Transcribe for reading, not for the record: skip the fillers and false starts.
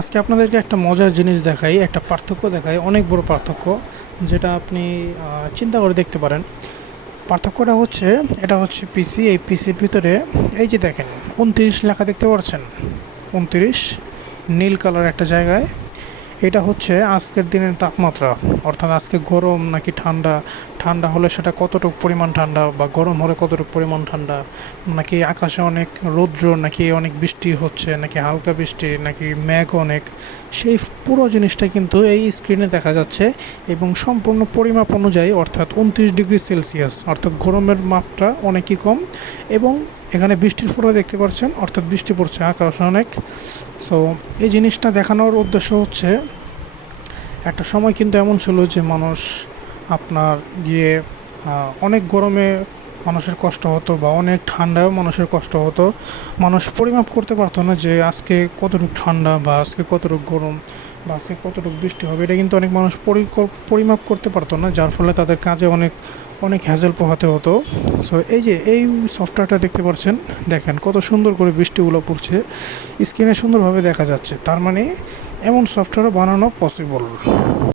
আজকে আপনাদেরকে একটা মজার জিনিস দেখাই, একটা পার্থক্য দেখাই, অনেক বড় পার্থক্য, যেটা আপনি চিন্তা করে দেখতে পারেন। পার্থক্যটা হচ্ছে, এটা হচ্ছে পিসি। এই পিসির ভিতরে এই যে দেখেন 29 লেখা দেখতে পাচ্ছেন, 29 নীল কালার একটা জায়গায়। এটা হচ্ছে আজকের দিনের তাপমাত্রা, অর্থাৎ আজকে গরম নাকি ঠান্ডা, ঠান্ডা হলে সেটা কতটুকু পরিমাণ ঠান্ডা, বা গরম হলে কতটুকু পরিমাণ ঠান্ডা, নাকি আকাশে অনেক রৌদ্র, নাকি অনেক বৃষ্টি হচ্ছে, নাকি হালকা বৃষ্টি, নাকি মেঘ অনেক, সেই পুরো জিনিসটা কিন্তু এই স্ক্রিনে দেখা যাচ্ছে। এবং সম্পূর্ণ পরিমাপ অনুযায়ী, অর্থাৎ 29 ডিগ্রি সেলসিয়াস, অর্থাৎ গরমের মাপটা অনেকই কম। এবং এখানে বৃষ্টির ফোঁটা দেখতে পাচ্ছেন, অর্থাৎ বৃষ্টি পড়ছে আকাশে অনেক। সো এই জিনিসটা দেখানোর উদ্দেশ্য হচ্ছে, একটা সময় কিন্তু এমন ছিল যে মানুষ আপনার গিয়ে অনেক গরমে মানুষের কষ্ট হতো, বা অনেক ঠান্ডায়ও মানুষের কষ্ট হতো। মানুষ পরিমাপ করতে পারতো না যে আজকে কতটুকু ঠান্ডা, বা আজকে কতটুকু গরম, বা আজকে কতটুকু বৃষ্টি হবে। এটা কিন্তু অনেক মানুষ পরিমাপ করতে পারতো না, যার ফলে তাদের কাজে অনেক অনেক হ্যাজেল পোহাতে হতো। সো এই যে এই সফটওয়্যারটা দেখতে পাচ্ছেন, দেখেন কত সুন্দর করে বৃষ্টিগুলো পড়ছে, স্ক্রিনে সুন্দরভাবে দেখা যাচ্ছে। তার মানে এমন সফটওয়্যার বানানো পসিবল।